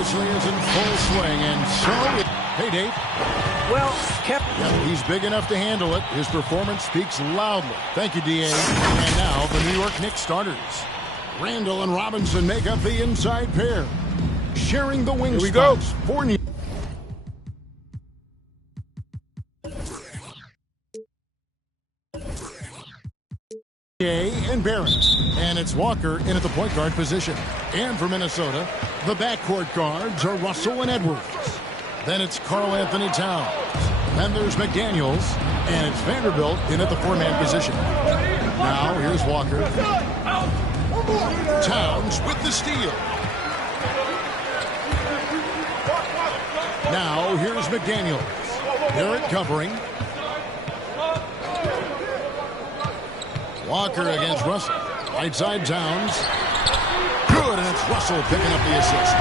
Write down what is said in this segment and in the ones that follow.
obviously is in full swing, and so hey, Dave. Well, Yeah, he's big enough to handle it. His performance speaks loudly. Thank you, D.A. And now the New York Knicks starters. Randall and Robinson make up the inside pair, sharing the wing spots for New York. And Barrett. And it's Walker in at the point guard position. And for Minnesota, the backcourt guards are Russell and Edwards. Then it's Karl Anthony Towns. Then there's McDaniels. And it's Vanderbilt in at the four-man position. Now here's Walker. Towns with the steal. Now here's McDaniels. Barrett covering. Walker against Russell. Right side Towns. Good, and it's Russell picking up the assist.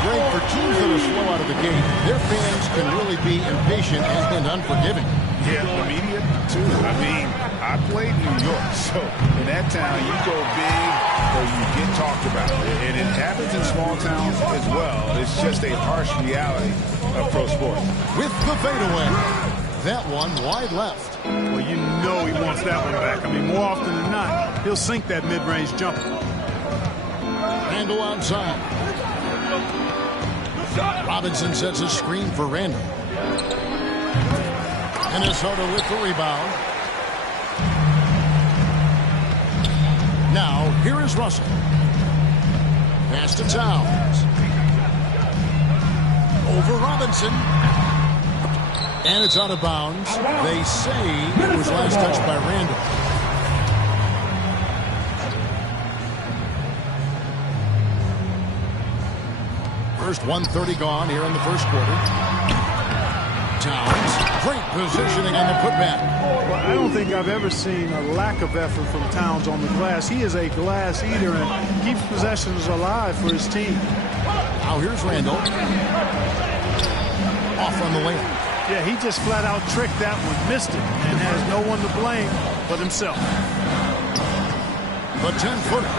Great for teams that are slow out of the gate. Their fans can really be impatient and unforgiving. Yeah, the media, too. I mean, I played New York, so in that town, you go big or you get talked about. And it happens in small towns as well. It's just a harsh reality of pro sports. With the fadeaway. That one wide left. Well, you know he wants that one back. I mean, more often than not, he'll sink that mid-range jumper. Randall outside. Robinson sets a screen for Randall. Minnesota with the rebound. Now, here is Russell. Pass to Towns. Over Robinson. And it's out of bounds. They say it was last touched by Randall. First 1:30 gone here in the first quarter. Towns, great positioning on the putback. Well, I don't think I've ever seen a lack of effort from Towns on the glass. He is a glass eater and keeps possessions alive for his team. Now here's Randall. Off on the layup. Yeah, he just flat out tricked that one, missed it, and has no one to blame but himself. The 10-footer.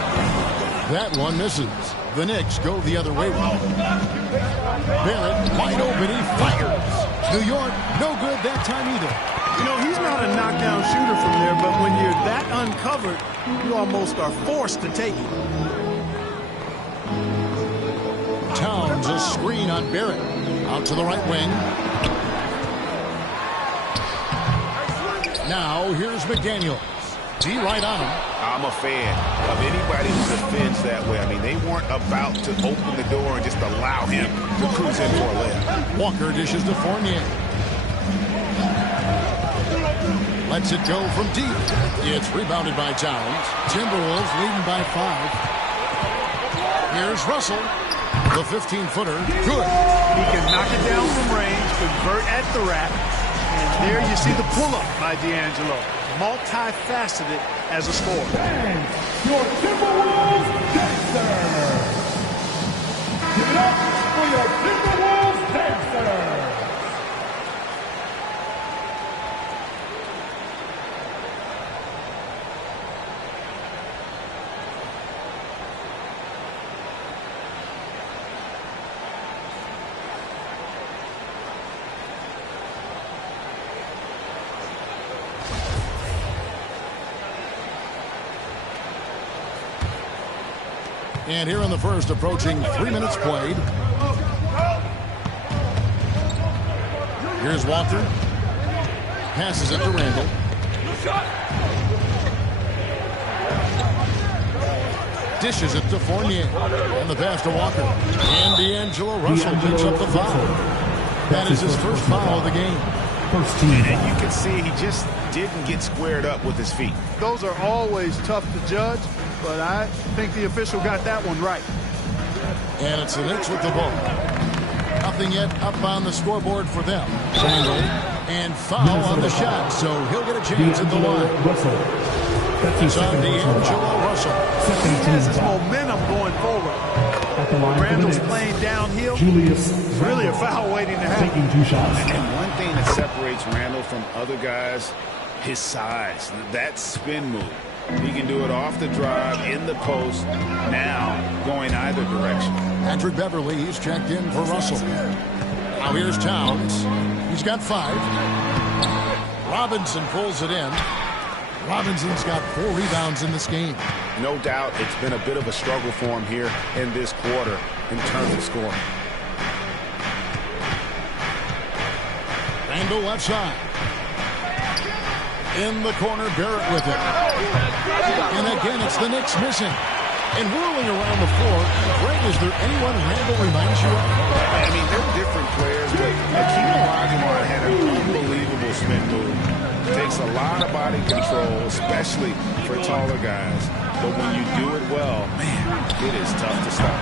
That one misses. The Knicks go the other way. Barrett wide open, he fires. New York, no good that time either. You know, he's not a knockdown shooter from there, but when you're that uncovered, you almost are forced to take it. Towns a screen on Barrett. Out to the right wing. Now here's McDaniels. D right on him. I'm a fan of anybody who defends that way. I mean, they weren't about to open the door and just allow him to cruise in for a layup. Walker dishes to Fournier. Lets it go from deep. It's rebounded by Towns. Timberwolves leading by 5. Here's Russell. The 15-footer. Good. He can knock it down from range, convert at the rack. And there you see the pull-up by D'Angelo. Multifaceted as a scorer. And your Timberwolves dancer. Give it up for your Timberwolves dancer. And here in the first, approaching 3 minutes played. Here's Walker. Passes it to Randall. Dishes it to Fournier. And the pass to Walker. And D'Angelo Russell picks up the foul. That is his first foul of the game. And you can see he just didn't get squared up with his feet. Those are always tough to judge, but I think the official got that one right. And it's the Knicks with the ball. Nothing yet up on the scoreboard for them. Randall and foul on the shot, so he'll get a chance at the line. It's on D'Angelo Russell. He has his momentum going forward. Randall's playing downhill. It's really a foul waiting to happen. And one thing that separates Randall from other guys, his size. That spin move. He can do it off the drive, in the post, now going either direction. Patrick Beverly, he's checked in for Russell. Now here's Towns. He's got 5. Robinson pulls it in. Robinson's got 4 rebounds in this game. No doubt it's been a bit of a struggle for him here in this quarter in terms of scoring. Randall left side. In the corner, Barrett with it. And again, it's the Knicks missing. And whirling around the floor, Greg, is there anyone Randall reminds you of? I mean, they're different players, but Hakeem Olajuwon had an unbelievable spin move. Takes a lot of body control, especially for taller guys. But when you do it well, man, it is tough to stop.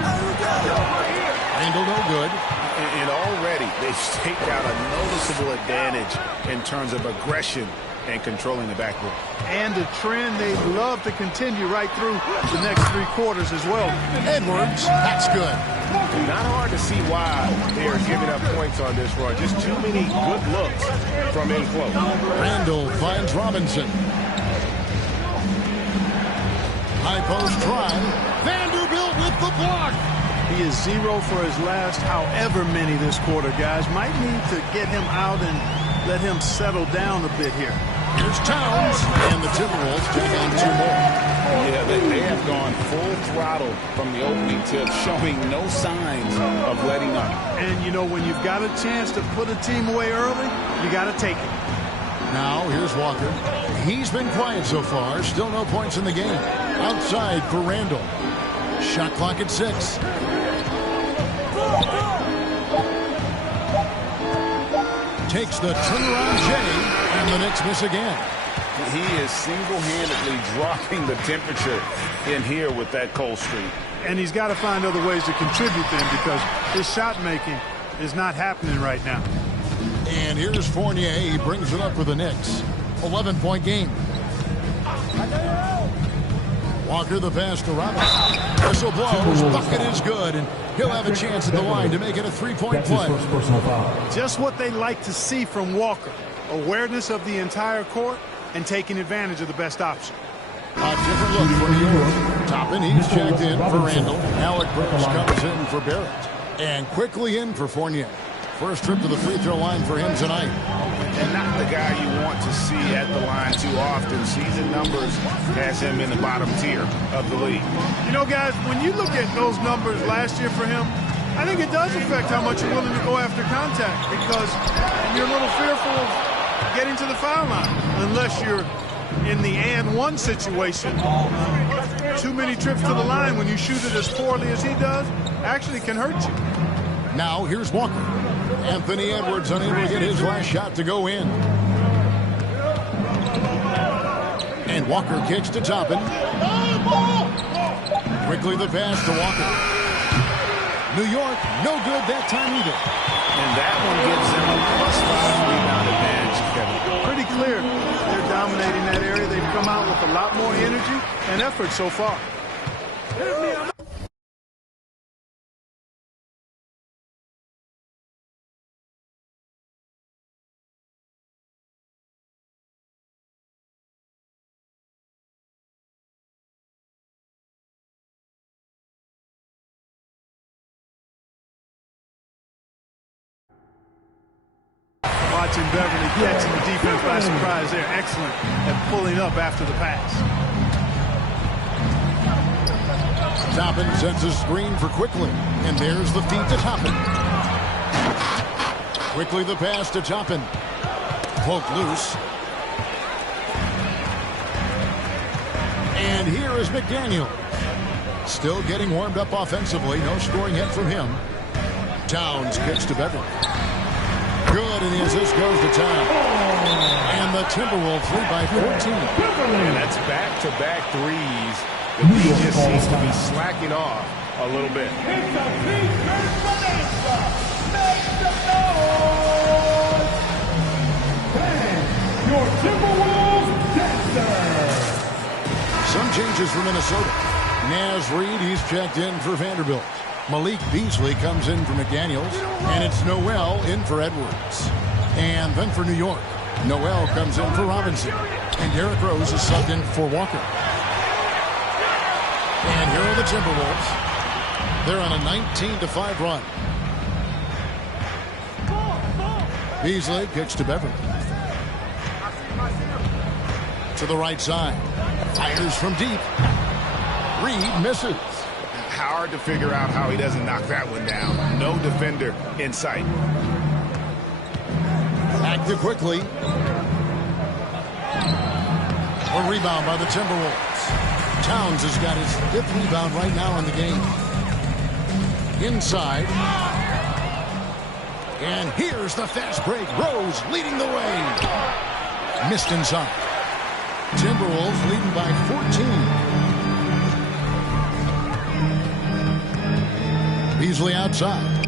Randall no good. And already they've staked out a noticeable advantage in terms of aggression and controlling the backcourt. And a trend they'd love to continue right through the next 3 quarters as well. Edwards, that's good. Not hard to see why they are giving up points on this run. Just too many good looks from in close. Randall finds Robinson. High post try. Vanderbilt with the block. He is 0 for his last however many this quarter, guys. Might need to get him out and let him settle down a bit here. Here's Towns, and the Timberwolves take on 2 more. Yeah, they have gone full throttle from the opening tip, showing no signs of letting up. And, you know, when you've got a chance to put a team away early, you got to take it. Now, here's Walker. He's been quiet so far. Still no points in the game. Outside for Randall. Shot clock at 6. Takes the turnaround J, and the Knicks miss again. He is single-handedly dropping the temperature in here with that cold streak. And he's got to find other ways to contribute then, because his shot making is not happening right now. And here's Fournier. He brings it up for the Knicks. 11-point game. Walker the pass to Robinson. Whistle blows. Bucket is good, and he'll have a chance at the line to make it a 3-point play. Just what they like to see from Walker. Awareness of the entire court and taking advantage of the best option. A different look for New York. Toppin, he's checked in for Randall. Alec Burks comes in for Barrett. And quickly in for Fournier. First trip to the free throw line for him tonight. And not the guy you want to see at the line too often. Season numbers has him in the bottom tier of the league. You know, guys, when you look at those numbers last year for him, I think it does affect how much you're willing to go after contact, because you're a little fearful of getting to the foul line unless you're in the and one situation. Too many trips to the line when you shoot it as poorly as he does actually can hurt you. Now here's Walker. Anthony Edwards unable to get his last shot to go in. And Walker kicks to Toppin. Quickly the pass to Walker. New York, no good that time either. And that one gives them a +5 rebound advantage, Kevin. Pretty clear. They're dominating that area. They've come out with a lot more energy and effort so far. Watching Beverly catching the defense by surprise there. Excellent at pulling up after the pass. Toppin sends a screen for Quickly. And there's the feed to Toppin. Quickly the pass to Toppin. Poke loose. And here is McDaniel. Still getting warmed up offensively. No scoring yet from him. Towns kicks to Beverly. Good, and the assist goes to Town. And the Timberwolves lead by 14. And that's back-to-back threes. The lead just seems to be slacking off a little bit. Your Timberwolves dancer. Some changes for Minnesota. Naz Reid, he's checked in for Vanderbilt. Malik Beasley comes in for McDaniels, and it's Noel in for Edwards. And then for New York, Noel comes in for Robinson, and Derrick Rose is subbed in for Walker. And here are the Timberwolves. They're on a 19-5 run. Beasley kicks to Beverly. To the right side. Fires from deep. Reed misses. Hard to figure out how he doesn't knock that one down. No defender in sight. Active quickly. A rebound by the Timberwolves. Towns has got his 5th rebound right now in the game. Inside. And here's the fast break. Rose leading the way. Missed inside. Timberwolves leading by 14. Beasley outside.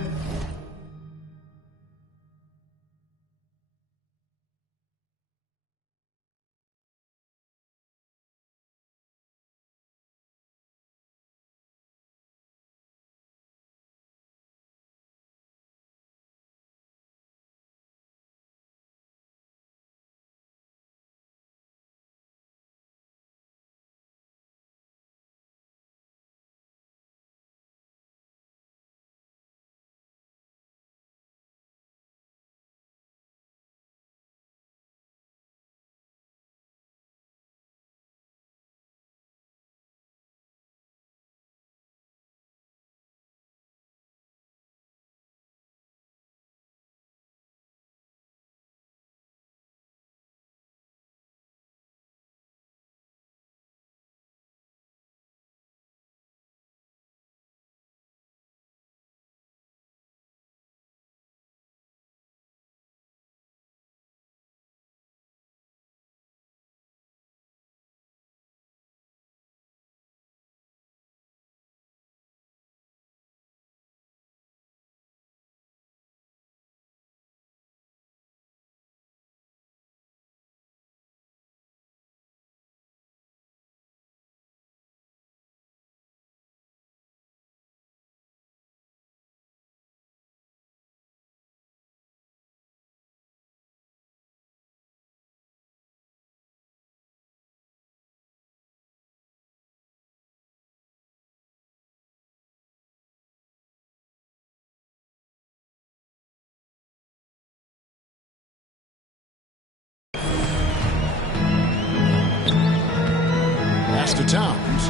To Towns.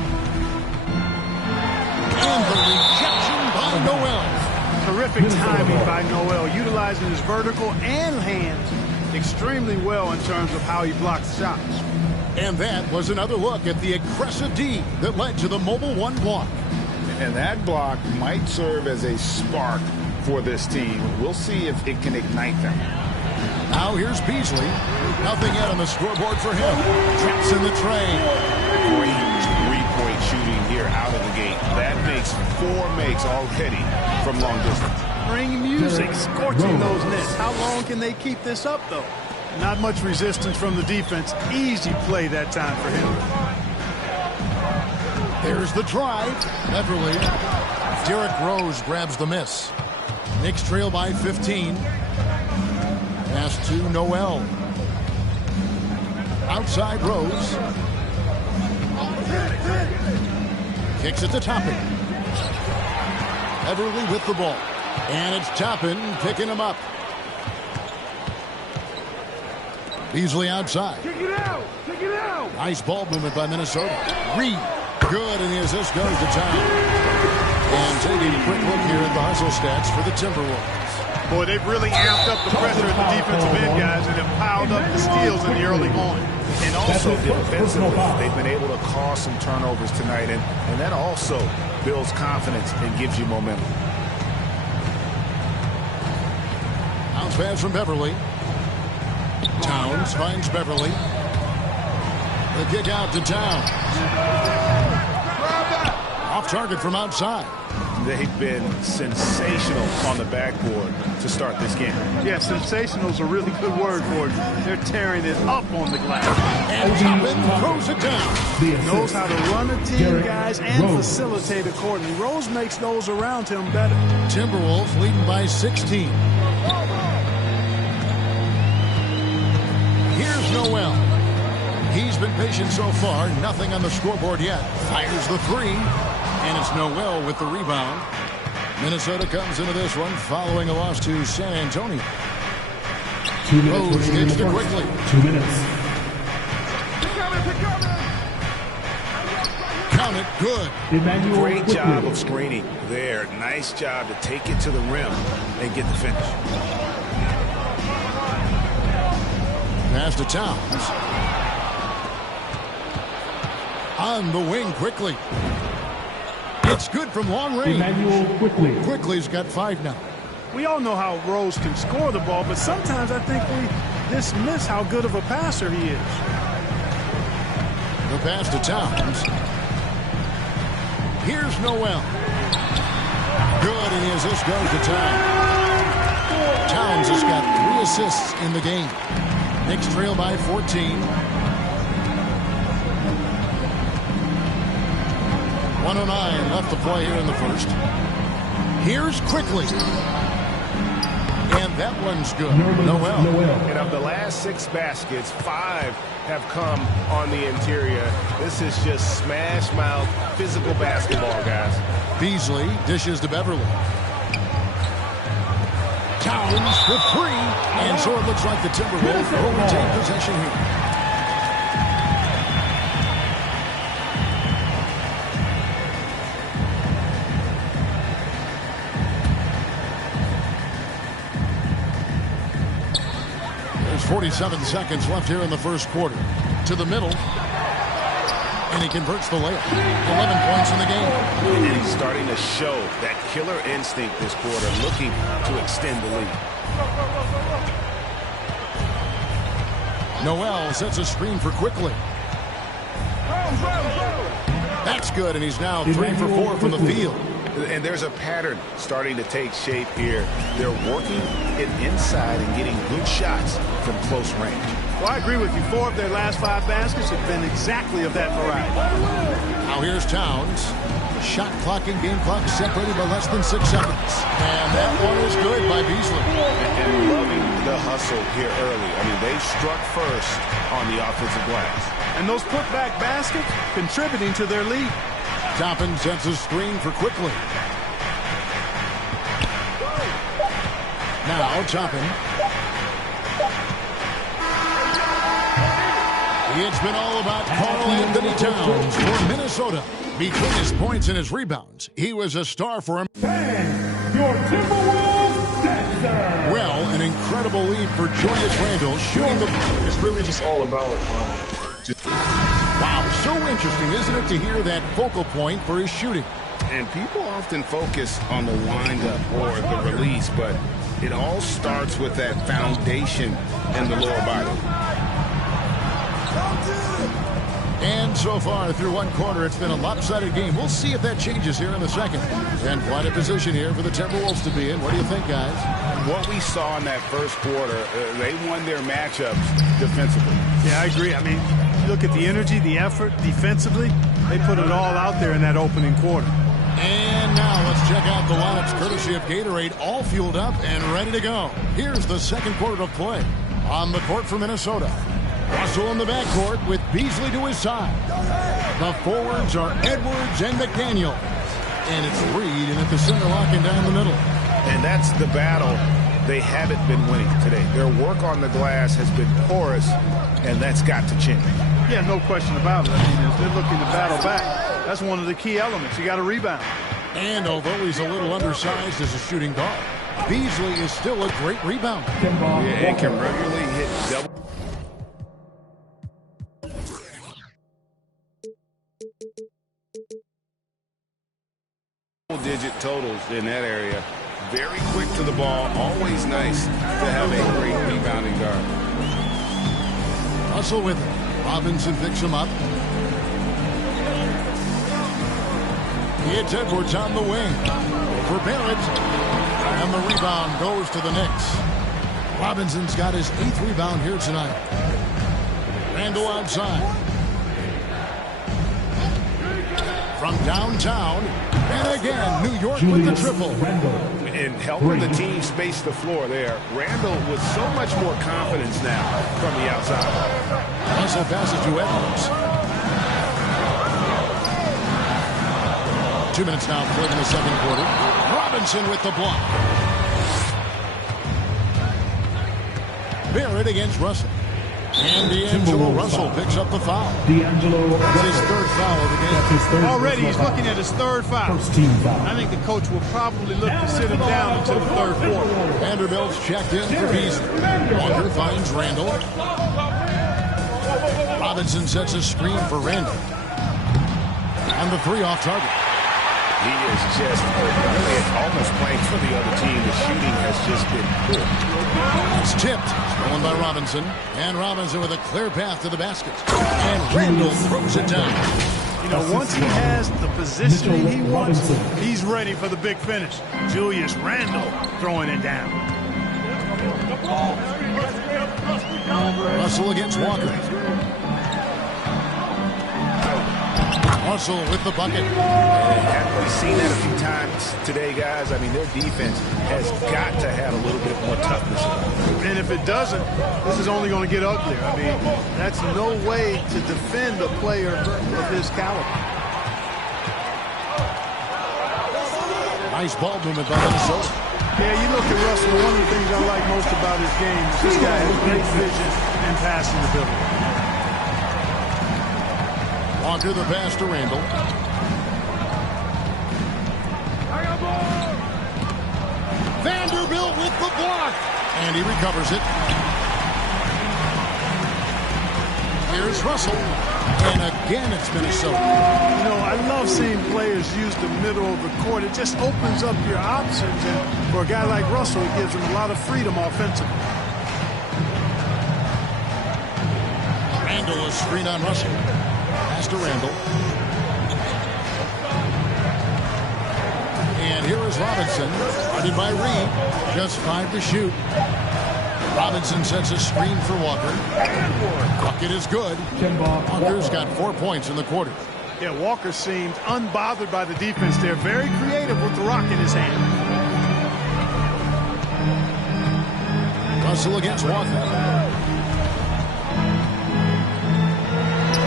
And the rejection by Noel. Terrific timing by Noel, utilizing his vertical and hands extremely well in terms of how he blocks shots. And that was another look at the aggressive D that led to the mobile 1 block. And that block might serve as a spark for this team. We'll see if it can ignite them. Now here's Beasley. Nothing yet on the scoreboard for him. Traps in the tray. Great three-point shooting here out of the gate. That makes 4 makes already from long distance. Bring music, scorching those nets. How long can they keep this up, though? Not much resistance from the defense. Easy play that time for him. There's the drive. Beverly. Derrick Rose grabs the miss. Knicks trail by 15. Pass to Noel. Outside Rose. Kicks it to Toppin. Beverly with the ball. And it's Toppin picking him up. Beasley outside. Kick it out! Kick it out! Nice ball movement by Minnesota. Reed. Good, and the assist goes to Town. And taking a quick look here at the hustle stats for the Timberwolves. Boy, they've really amped up the pressure at the defensive end, guys, and have piled up the steals in the early going. And also defensively, they've been able to cause some turnovers tonight, and that also builds confidence and gives you momentum. Bounce pass from Beverly. Towns finds Beverly. The kick out to Towns. Off target from outside. They've been sensational on the backboard to start this game. Yeah, sensational is a really good word for it. They're tearing it up on the glass. And Toppin throws it down. Knows how to run a team, guys, and facilitate accordingly. Rose makes those around him better. Timberwolves leading by 16. Here's Noel. He's been patient so far. Nothing on the scoreboard yet. Fires the three. And it's Noel with the rebound. Minnesota comes into this one following a loss to San Antonio. 2 minutes. Rose gets to quickly. 2 minutes. Count it. Good. Emmanuel Great quickly. job of screening there. Nice job to take it to the rim and get the finish. Pass to Towns. On the wing quickly. It's good from long range. Emmanuel quickly. Quickly's got 5 now. We all know how Rose can score the ball, but sometimes I think we dismiss how good of a passer he is. The pass to Towns. Here's Noel. Good, and his assist goes to Towns. Towns has got 3 assists in the game. Knicks trail by 14. 1:09 left to play here in the first. Here's quickly. And that one's good. Noel. And of the last 6 baskets, 5 have come on the interior. This is just smash mouth physical basketball, guys. Beasley dishes to Beverly. Towns for 3. And so it looks like the Timberwolves will retain possession here. There's 47 seconds left here in the first quarter. To the middle. And he converts the layup. 11 points in the game. And he's starting to show that killer instinct this quarter, looking to extend the lead. Noel sets a screen for quickly. That's good, and he's now 3 for 4 from the field. And there's a pattern starting to take shape here. They're working it inside and getting good shots from close range. Well, I agree with you. 4 of their last 5 baskets have been exactly of that variety. Now here's Towns. Shot clock and game clock separated by less than 6 seconds. And that one is good by Beasley. And loving the hustle here early. I mean, they struck first on the offensive glass. And those putback baskets contributing to their lead. Toppin sets a screen for quickly. Now Toppin. It's been all about Karl Anthony Towns for Minnesota. Between his points and his rebounds, he was a star for him. Your Timberwolves dancer. Well, an incredible lead for Julius Randle shooting the... It's really just all about Wow, so interesting, isn't it, to hear that focal point for his shooting? And people often focus on the windup or the release, but it all starts with that foundation in the lower body. And so far, through one quarter, it's been a lopsided game. We'll see if that changes here in the second. And quite a position here for the Timberwolves to be in. What do you think, guys? What we saw in that first quarter, they won their matchups defensively. Yeah, I agree. I mean, you look at the energy, the effort, defensively, they put it all out there in that opening quarter. And now let's check out the lineups courtesy of Gatorade, all fueled up and ready to go. Here's the second quarter of play. On the court for Minnesota, Russell in the backcourt with Beasley to his side. The forwards are Edwards and McDaniel. And it's Reed in at the center, locking down the middle. And that's the battle they haven't been winning today. Their work on the glass has been porous, and that's got to change. Yeah, no question about it. I mean, as they're looking to battle back, that's one of the key elements. You got to rebound. And although he's a little undersized as a shooting guard, Beasley is still a great rebounder. Yeah, and can regularly hit double. Digit totals in that area. Very quick to the ball. Always nice to have a great rebounding guard. Russell with it. Robinson picks him up. It's Edwards on the wing for Barrett. And the rebound goes to the Knicks. Robinson's got his 8th rebound here tonight. Randle outside. from downtown. And again, New York with the triple. And helping the team space the floor there. Randall with so much more confidence now from the outside. Russell passes to Edwards. 2 minutes now played in the second quarter. Robinson with the block. Barrett against Russell. And D'Angelo Russell picks up the foul. That's his third foul of the game. Already he's looking at his third foul. I think the coach will probably look to sit him down until the third quarter. Vanderbilt's checked in for Beasley. Walker finds Randall. Robinson sets a screen for Randall. And the three off target. He is just really almost playing for the other team. The shooting has just been poor. It's tipped. Stolen by Robinson. And Robinson with a clear path to the basket. And Randall throws it down. You know, once he has the positioning he wants, he's ready for the big finish. Julius Randle throwing it down. Russell against Walker. Russell with the bucket. Haven't we seen that a few times today, guys? I mean, their defense has got to have a little bit more toughness about it. And if it doesn't, this is only going to get uglier. I mean, that's no way to defend a player of his caliber. Nice ball movement by Minnesota. Yeah, you look at Russell, one of the things I like most about his game is this guy has great vision and passing ability. Walker the pass to Randall. Vanderbilt with the block. And he recovers it. Here's Russell. And again it's Minnesota. You know, I love seeing players use the middle of the court. It just opens up your options. And for a guy like Russell, it gives him a lot of freedom offensively. Randall is screen on Russell. Pass to Randall. And here is Robinson. Guarded by Reed. Just 5 to shoot. Robinson sets a screen for Walker. Bucket is good. Walker's got 4 points in the quarter. Yeah, Walker seemed unbothered by the defense there. Very creative with the rock in his hand. Russell against Walker.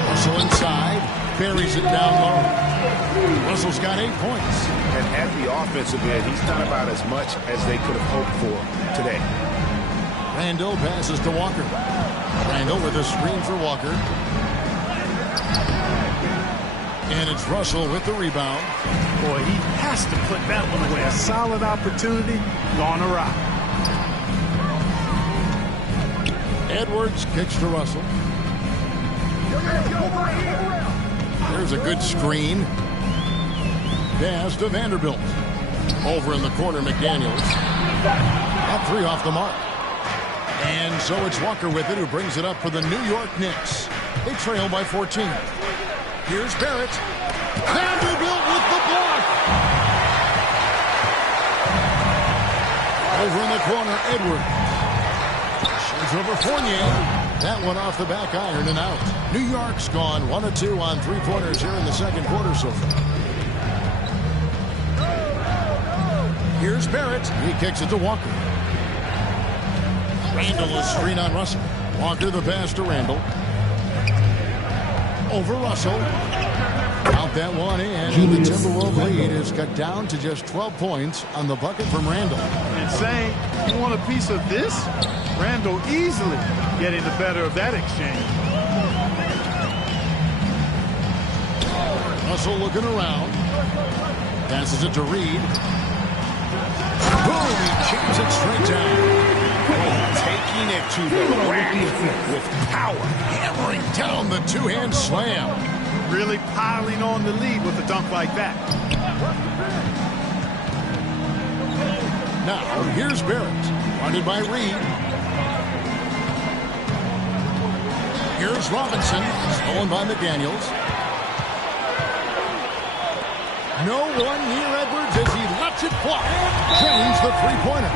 Russell inside, buries it down low. Russell's got 8 points. And at the offensive end, he's done about as much as they could have hoped for today. Randall passes to Walker. Randall with a screen for Walker. And it's Russell with the rebound. Boy, he has to put that one away. A solid opportunity, gone awry. Edwards kicks to Russell. There's a good screen. Pass to Vanderbilt. Over in the corner, McDaniels. That three off the mark. And so it's Walker with it, who brings it up for the New York Knicks. They trail by 14. Here's Barrett. Vanderbilt with the block. Over in the corner, Edwards. Shoots over Fournier. That one off the back iron and out. New York's gone 1 of 2 on three-pointers here in the second quarter so far. Here's Barrett. He kicks it to Walker. Randall is screen on Russell. Walker the pass to Randall. Over Russell. Count that one in. And the Timberwolves lead is cut down to just 12 points on the bucket from Randall. And saying, you want a piece of this? Randall easily getting the better of that exchange. Russell looking around. Passes it to Reed. Boom! He jams it straight down. Taking it to the rack with power. Hammering down the two-hand slam. Really piling on the lead with a dunk like that. Now, here's Barrett. Guarded by Reed. Here's Robinson. Stolen by McDaniels. No one near Edwards as he lets it fly. Drains the three-pointer.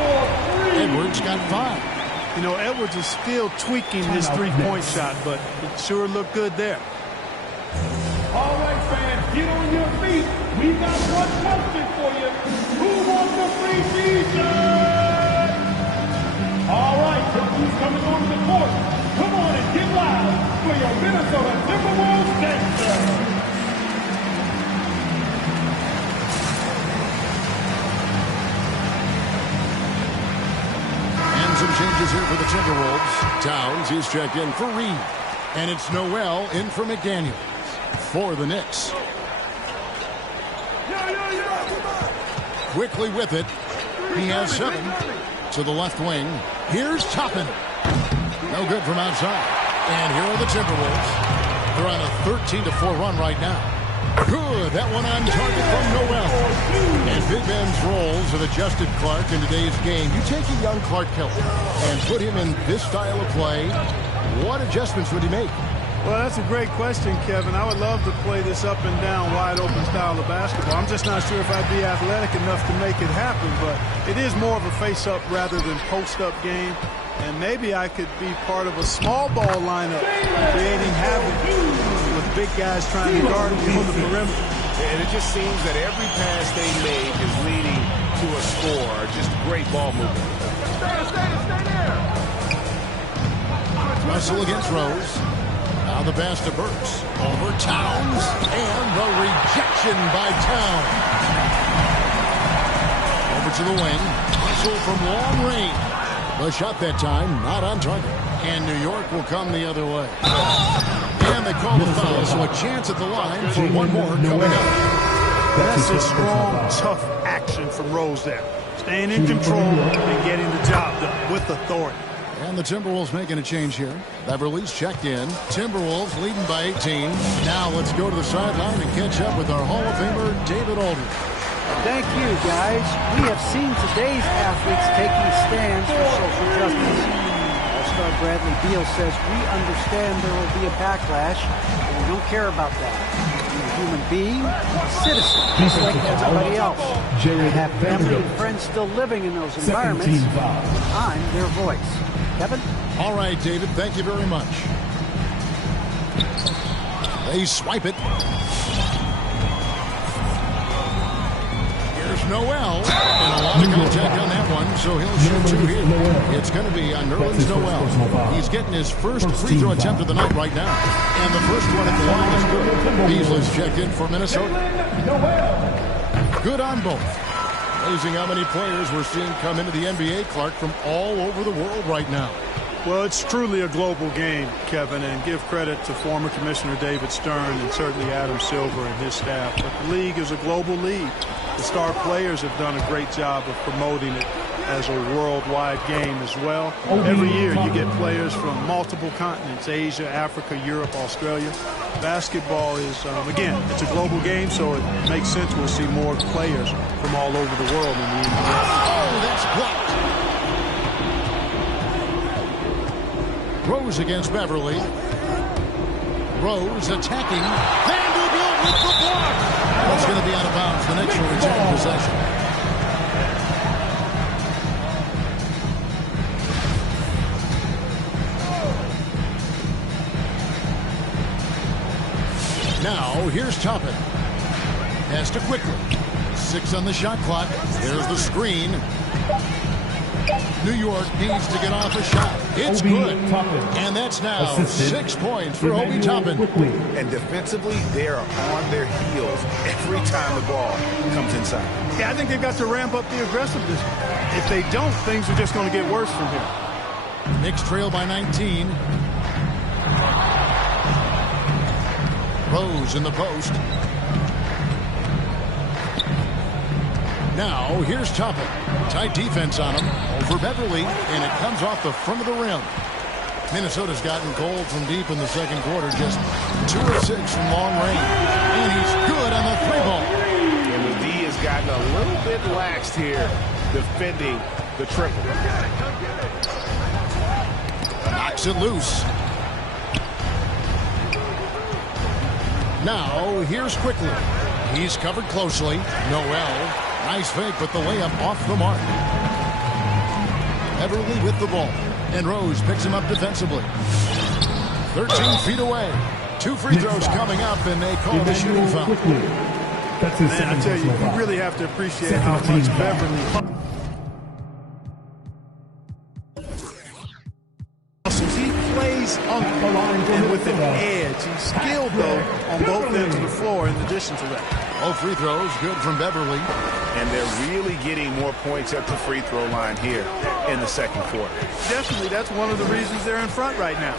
Edwards got 5. You know, Edwards is still tweaking his three-point shot, but it sure looked good there. All right, fans, get on your feet. got one question for you. Who wants a free season? All right, look who's coming onto the court. Come on and get loud for your Minnesota Timberwolves Gangsters. Some changes here for the Timberwolves. Towns, he's checked in for Reed. And it's Noel in for McDaniels for the Knicks. Quickly with it. He has 7 to the left wing. Here's Toppin. No good from outside. And here are the Timberwolves. They're on a 13-4 run right now. Good. That one on target from Noel. And Big Ben's roles have adjusted Clark in today's game. You take a young Clark Kelly and put him in this style of play. What adjustments would he make? Well, that's a great question, Kevin. I would love to play this up and down, wide open style of basketball. I'm just not sure if I'd be athletic enough to make it happen, but it is more of a face-up rather than post-up game. And maybe I could be part of a small ball lineup, creating havoc with big guys trying to guard me on the perimeter. And it just seems that every pass they make is leading to a score. Just great ball movement. Stay there. Russell against Rose. Now the pass to Burks. Over Towns. And the rejection by Towns. Over to the wing. Russell from long range. The shot that time, not on target. And New York will come the other way. And they call the foul, so a chance at the line for one more coming up. That's a strong, tough action from Rose there. Staying in control and getting the job done with authority. And the Timberwolves making a change here. Beverly's checked in. Timberwolves leading by 18. Now let's go to the sideline and catch up with our Hall of Famer, David Aldridge. Thank you, guys. We have seen today's athletes taking stands for social justice. All-star Bradley Beal says, we understand there will be a backlash, but we don't care about that. You're a human being, a citizen, just like everybody else. They have family and friends still living in those environments. I'm their voice. Kevin? All right, David, thank you very much. They swipe it. Here's Noel. And a lot of contact on that one, so he'll shoot 2 here. It's going to be on Nerlens Noel. He's getting his first free throw attempt of the night right now. And the first one at the line is good. Beasley's checked in for Minnesota. Good on both. Amazing how many players we're seeing come into the NBA, Clark, from all over the world right now. Well, it's truly a global game, Kevin, and give credit to former Commissioner David Stern and certainly Adam Silver and his staff. But the league is a global league. The star players have done a great job of promoting it as a worldwide game as well. Every year you get players from multiple continents, Asia, Africa, Europe, Australia. Basketball is, again, it's a global game, so it makes sense we'll see more players from all over the world in the NBA. Oh, that's blocked. Rose against Beverly. Rose attacking. Vanderbilt with the block. That's going to be out of bounds. The Knicks will retain possession. Now, here's Toppin. Pass to quickly. 6 on the shot clock. There's the screen. New York needs to get off a shot. It's good. And that's now 6 points for Obi Toppin. And defensively, they are on their heels every time the ball comes inside. Yeah, I think they've got to ramp up the aggressiveness. If they don't, things are just going to get worse from here. Knicks trail by 19. Rose in the post. Now, here's Toppin. Tight defense on him. Over Beverly, and it comes off the front of the rim. Minnesota's gotten cold from deep in the second quarter. Just 2 of 6 from long range. And he's good on the 3-ball. And the D has gotten a little bit laxed here defending the triple. Knocks it loose. Now, here's quickly. He's covered closely. Noel. Nice fake, but the layup off the mark. Beverly with the ball. And Rose picks him up defensively. 13 feet away. 2 free throws coming up, and they call the shooting foul. Man, I tell you, you really have to appreciate how much Beverly he plays on and with an edge. He's skilled, though, on both ends of the floor in addition to that. All free throws good from Beverly. And they're really getting more points at the free throw line here in the second quarter. Definitely, that's one of the reasons they're in front right now.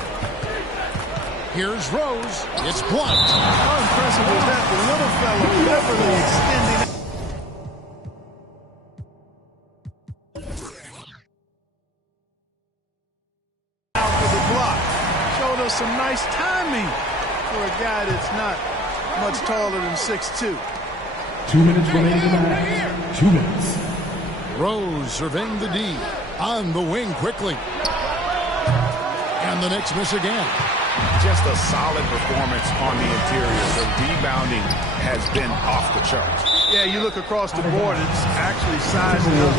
Here's Rose. It's blocked. How impressive was that? The little fellow Beverly extending out for the block. Showed us some nice timing for a guy that's not much taller than 6'2". 2 minutes remaining in the match. 2 minutes. Rose surveying the D. On the wing quickly. And the Knicks miss again. Just a solid performance on the interior. The rebounding has been off the charts. Yeah, you look across the board, it's actually sizing up,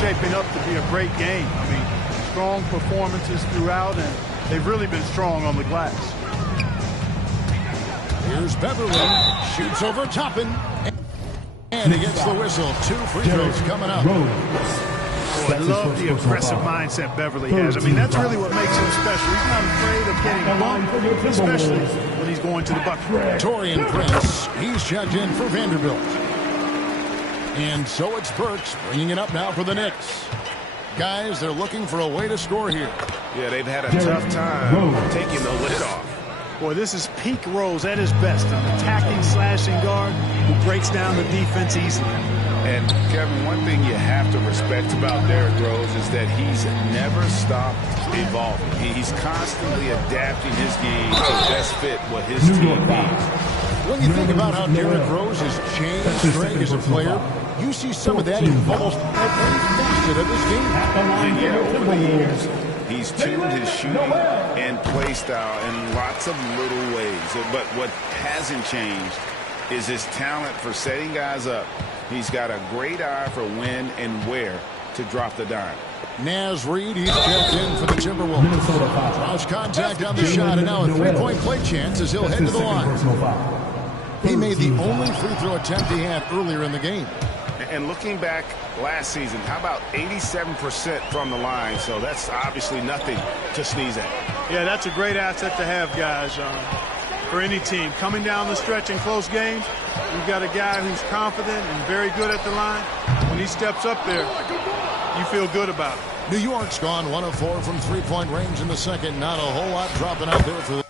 shaping up to be a great game. I mean, strong performances throughout, and they've really been strong on the glass. Here's Beverly. Shoots over Toppin. And he gets the whistle. 2 free throws coming up. Oh, I love the aggressive mindset Beverly has. I mean, that's really what makes him special. He's not afraid of getting bumped, especially when he's going to the bucket. Torian Prince. He's checked in for Vanderbilt. And so it's Burks bringing it up now for the Knicks. Guys, they're looking for a way to score here. Yeah, they've had a tough time taking the lid off. Boy, this is peak Rose at his best. An attacking, slashing guard who breaks down the defense easily. And, Kevin, one thing you have to respect about Derrick Rose is that he's never stopped evolving. He's constantly adapting his game to best fit what his team needs. When you think about how Derrick Rose has changed Greg as a player, you see some of that in almost every facet of his game. And yeah, over the years, he's tuned his shooting and play style in lots of little ways. But what hasn't changed is his talent for setting guys up. He's got a great eye for when and where to drop the dime. Naz Reid, he's checked in for the Timberwolves. Draws contact on the shot, and now a three-point play chance as he'll head to the line. He made the only free throw attempt he had earlier in the game. And looking back last season, how about 87% from the line? So that's obviously nothing to sneeze at. Yeah, that's a great asset to have, guys, for any team. Coming down the stretch in close games, you've got a guy who's confident and very good at the line. When he steps up there, you feel good about it. New York's gone 1 of 4 from three-point range in the second. Not a whole lot dropping out there for the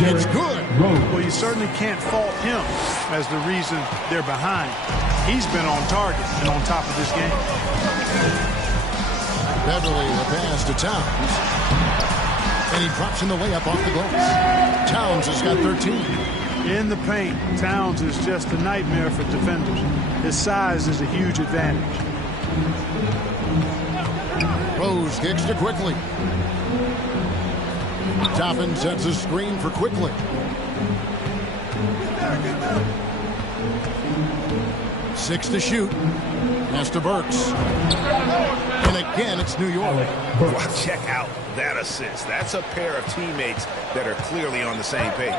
It's good. Well, you certainly can't fault him as the reason they're behind. He's been on target and on top of this game. Beverly, the pass to Towns. And he drops in the layup off the glass. Towns has got 13. In the paint, Towns is just a nightmare for defenders. His size is a huge advantage. Rose kicks to Quickly. Toppin sets a screen for Quickly. Six to shoot. Pass to Burks. And again, it's New York. Well, check out that assist. That's a pair of teammates that are clearly on the same page.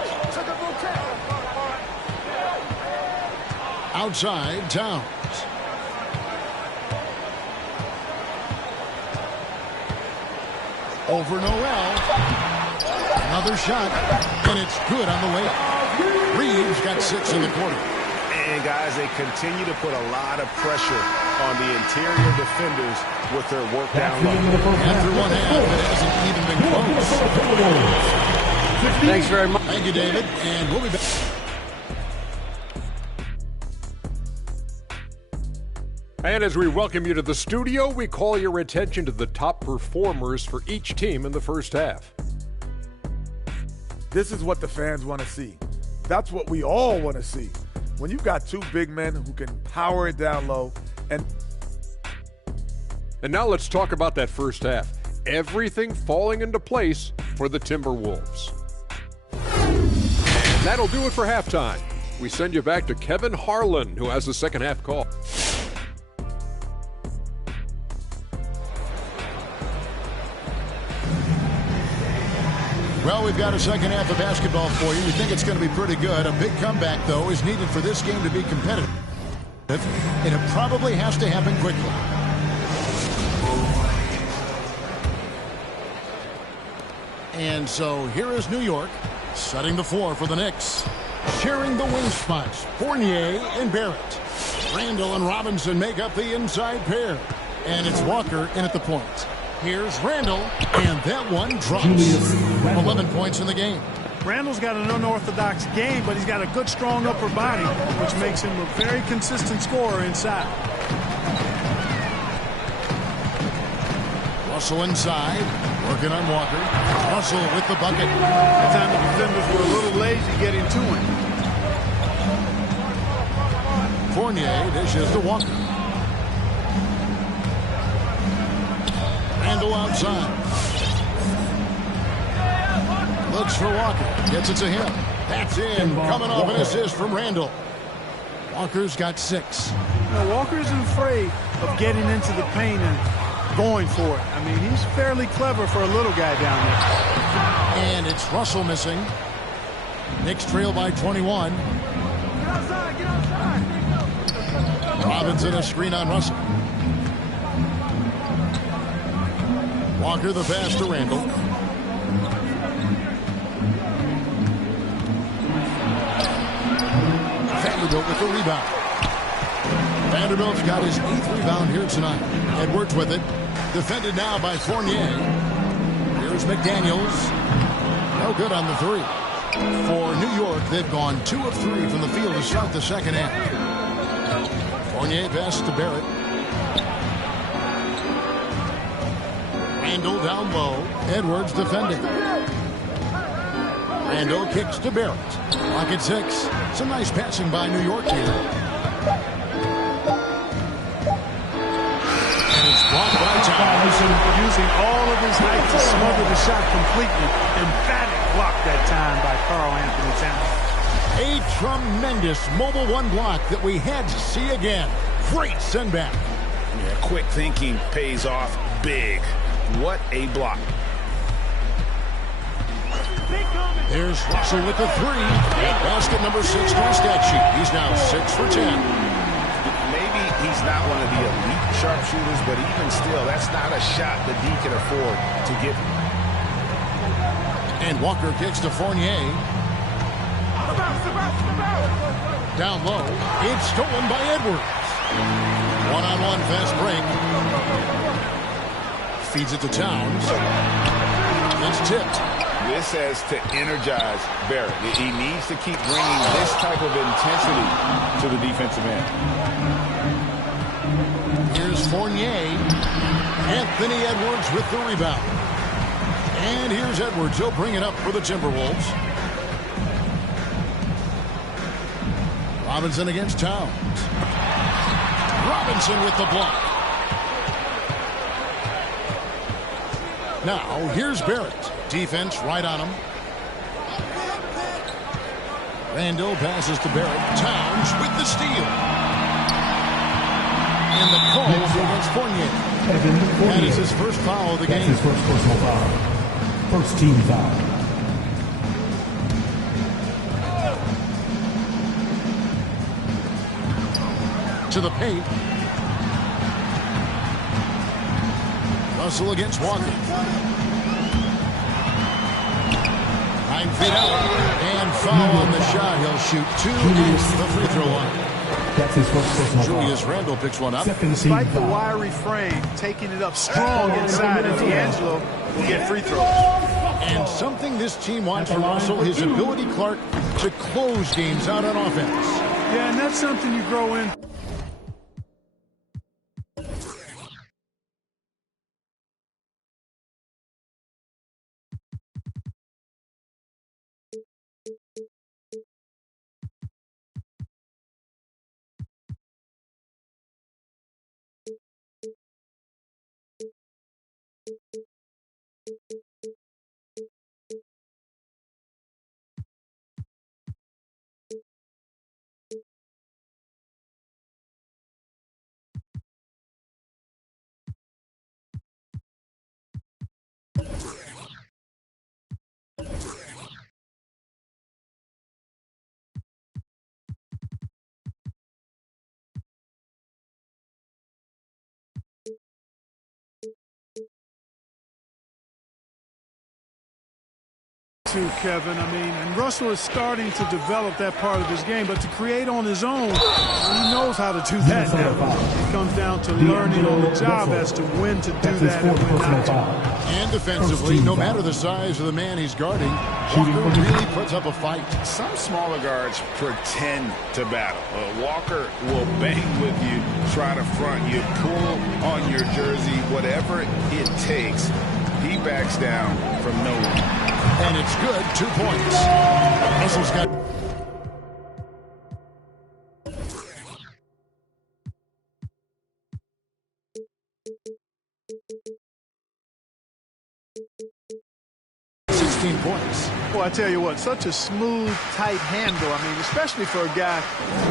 Outside, Towns. Over Noel. Another shot, and it's good on the way. Reeves got 6 in the quarter. And, guys, they continue to put a lot of pressure on the interior defenders with their work down low. After one half, it hasn't even been close. Thanks very much. Thank you, David, and we'll be back. And as we welcome you to the studio, we call your attention to the top performers for each team in the first half. This is what the fans want to see. That's what we all want to see. When you've got two big men who can power it down low and now let's talk about that first half. Everything falling into place for the Timberwolves. And that'll do it for halftime. We send you back to Kevin Harlan, who has the second half call. Well, we've got a second half of basketball for you. We think it's going to be pretty good. A big comeback, though, is needed for this game to be competitive. And it probably has to happen quickly. And so here is New York setting the floor for the Knicks. Sharing the wing spots, Fournier and Barrett. Randall and Robinson make up the inside pair. And it's Walker in at the point. Here's Randall, and that one drops. 11 points in the game. Randall's got an unorthodox game, but he's got a good, strong upper body, which makes him a very consistent scorer inside. Russell inside, working on Walker. Russell with the bucket. That time the defenders were a little lazy getting to him. Fournier dishes to Walker. Randall outside. Looks for Walker. Gets it to him. That's in. Coming off an assist from Randall. Walker's got 6. Walker isn't afraid of getting into the paint and going for it. I mean, he's fairly clever for a little guy down there. And it's Russell missing. Knicks trail by 21. Robinson a screen on Russell. Walker the pass to Randall. Vanderbilt with the rebound. Vanderbilt's got his 8th rebound here tonight. Edwards with it. Defended now by Fournier. Here's McDaniels. No good on the 3. For New York, they've gone 2 of 3 from the field to start the second half. Fournier pass to Barrett. Randall down low. Edwards defending. Randall kicks to Barrett. Clock at 6. Some nice passing by New York here. And it's blocked by Towns. Using all of his height to smother the shot completely. Emphatic block that time by Karl Anthony Towns. A tremendous mobile 1 block that we had to see again. Great send back. Yeah, quick thinking pays off big. What a block. There's Russell with the 3. And basket number 6 to his stat sheet. He's now 6 for 10. Maybe he's not one of the elite sharpshooters, but even still, that's not a shot that he can afford to give. And Walker kicks to Fournier. Down low. It's stolen by Edwards. One-on-one fast break. Feeds it to Towns. It's tipped. This has to energize Barrett. He needs to keep bringing this type of intensity to the defensive end. Here's Fournier. Anthony Edwards with the rebound. And here's Edwards. He'll bring it up for the Timberwolves. Robinson against Towns. Robinson with the block. Now, here's Barrett. Defense right on him. Randall passes to Barrett. Towns with the steal. And the call against Fournier. That is his first foul of the game. That's his first personal foul. First team foul. To the paint. Russell against Walker. 9 feet out. And foul on the shot. He'll shoot 2 at the free throw line. That's his first personal foul. Julius Randle picks one up. Despite the wiry frame, taking it up strong inside, and D'Angelo will get free throws. And something this team wants from Russell, his ability, Clark, to close games out on offense. Yeah, and that's something you grow in. to, Kevin. I mean, and Russell is starting to develop that part of his game, but to create on his own, he knows how to do that now. It comes down to learning on the job as to when to do that and when not to. And defensively, no matter the size of the man he's guarding, Walker really puts up a fight. Some smaller guards pretend to battle. Walker will bang with you, try to front you, pull on your jersey, whatever it takes. He backs down from nowhere. And it's good, 2 points. Russell's got... points. Well, I tell you what, such a smooth, tight handle. I mean, especially for a guy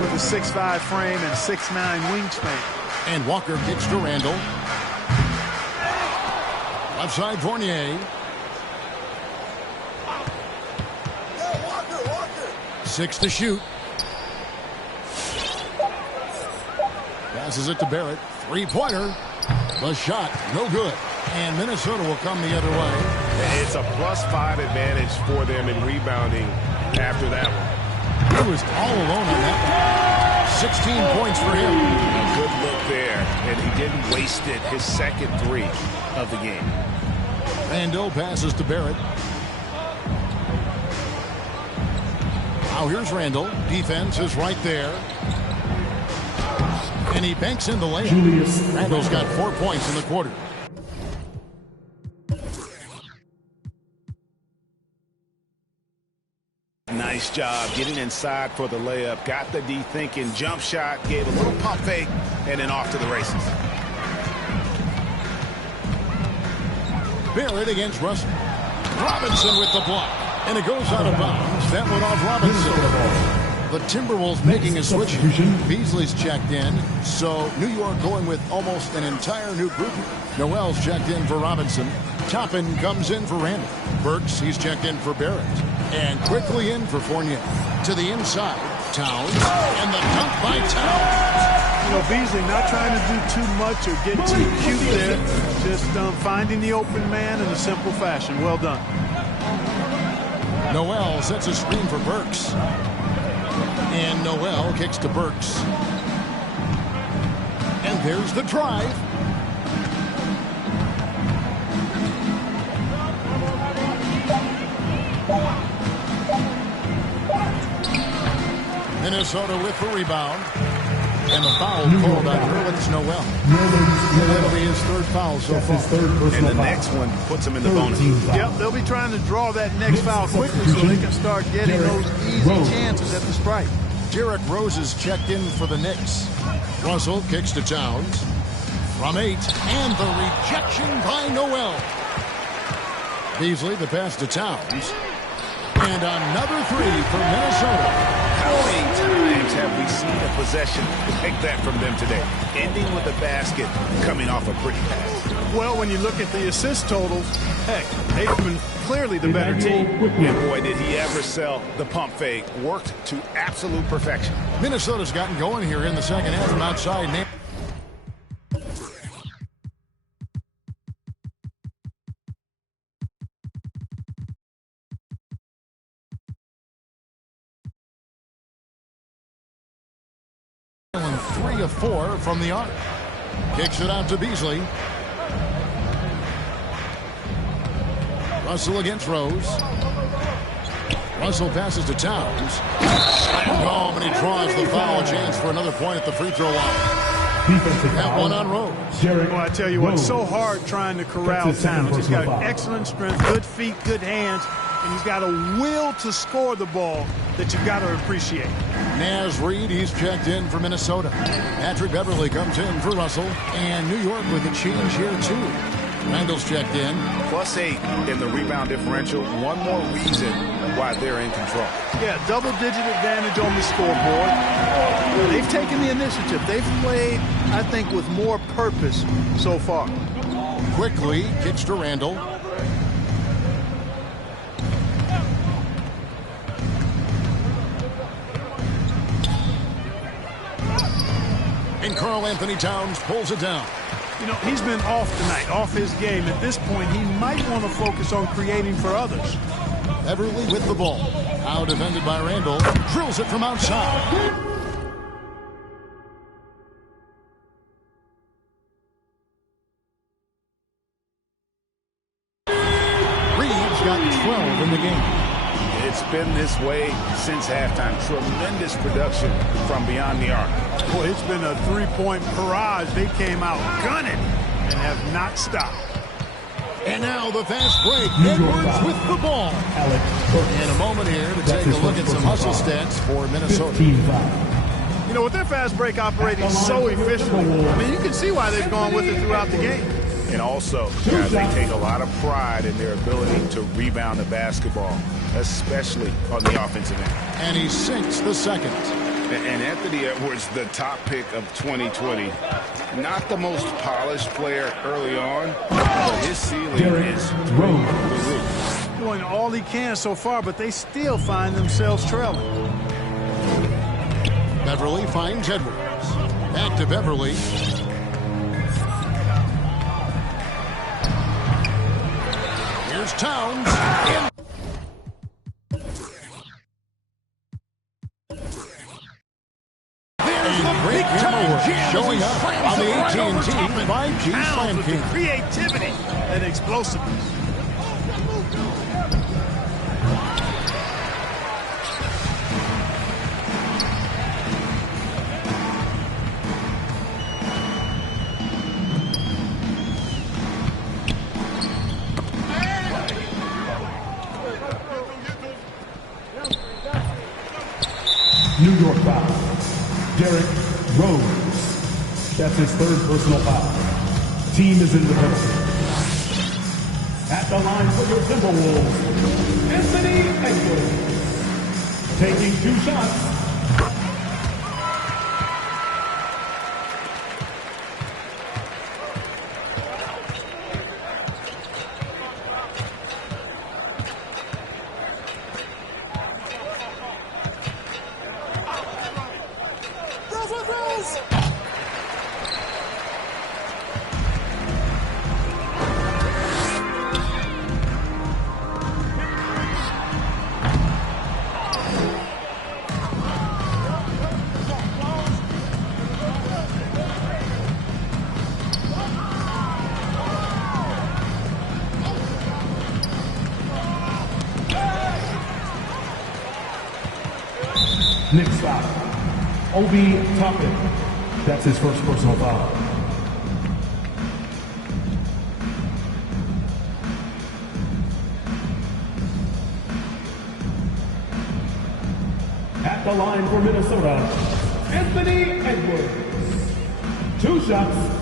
with a 6'5" frame and 6'9" wingspan. And Walker kicks to Randall. Left side, Fournier. Six to shoot. Passes it to Barrett. Three-pointer. The shot, no good. And Minnesota will come the other way. It's a +5 advantage for them in rebounding after that one. He was all alone on that one. 16 points for him. A good look there, and he didn't waste it. His second three of the game. Randall passes to Barrett. Now here's Randall. Defense is right there. And he banks in the layup. Randall's got 4 points in the quarter. Nice job getting inside for the layup. Got the D thinking. Jump shot. Gave a little pump fake. And then off to the races. Barrett against Russell. Robinson with the block. And it goes out of bounds. That went off Robinson. The Timberwolves making a switch. Beasley's checked in. So New York going with almost an entire new group. Noel's checked in for Robinson. Toppin comes in for Randall. Burks, he's checked in for Barrett. And quickly in for Fournier. To the inside, Towns. And the dunk by Towns. You know, Beasley not trying to do too much or get too cute there. Just finding the open man in a simple fashion. Well done. Noel sets a screen for Burks. And Noel kicks to Burks. And there's the drive. Minnesota with the rebound. And the foul called on Nerlens Noel. That'll be his third foul so far. And the next one puts him in the bonus. Yep, they'll be trying to draw that next foul quickly so they can start getting those easy chances at the stripe. Derrick Rose is checked in for the Knicks. Russell kicks to Towns. From 8. And the rejection by Noel. Beasley, the pass to Towns. And another three for Minnesota. How many times have we seen a possession like that from them today? Ending with a basket, coming off a pretty pass. Well, when you look at the assist totals, heck, they've been clearly the better team. And boy, did he ever sell the pump fake. Worked to absolute perfection. Minnesota's gotten going here in the second half from outside. Three of 4 from the arc. Kicks it out to Beasley. Russell against Rose. Russell passes to Towns. Oh, but he draws the foul. Chance for another point at the free throw line. That one on Rose. Well, I tell you what, it's so hard trying to corral Towns. He's got excellent strength, good feet, good hands, and he's got a will to score the ball that you've got to appreciate. Naz Reid, he's checked in for Minnesota. Patrick Beverly comes in for Russell. And New York with a change here, too. Randall's checked in. +8 in the rebound differential. One more reason why they're in control. Yeah, double-digit advantage on the scoreboard. They've taken the initiative. They've played, I think, with more purpose so far. Quickly kicks to Randall. And Karl Anthony Towns pulls it down. You know, he's been off tonight, off his game. At this point, he might want to focus on creating for others. Beverly with the ball. Now defended by Randall. Drills it from outside. Reeves got 12 in the game. It's been this way since halftime. Tremendous production from beyond the arc. Boy, it's been a three-point barrage. They came out gunning and have not stopped. And now the fast break. Edwards with the ball. In a moment here to take a look at some hustle stats for Minnesota. You know, with their fast break operating so efficiently, I mean, you can see why they've gone with it throughout the game. And also, guys, they take a lot of pride in their ability to rebound the basketball, especially on the offensive end. And he sinks the second. And Anthony Edwards, the top pick of 2020, not the most polished player early on, but his ceiling is through the roof. Doing all he can so far, but they still find themselves trailing. Beverly finds Edwards. Back to Beverly. Here's Towns. Great camera work showing up on the AT&T 5G Slam King. Creativity and explosiveness. New York foul. Derrick Rose. That's his third personal foul. Team is in the penalty. At the line for your Timberwolves, Anthony Edwards. Taking 2 shots. Knicks foul. Obi Toppin. That's his first personal foul. At the line for Minnesota, Anthony Edwards. 2 shots.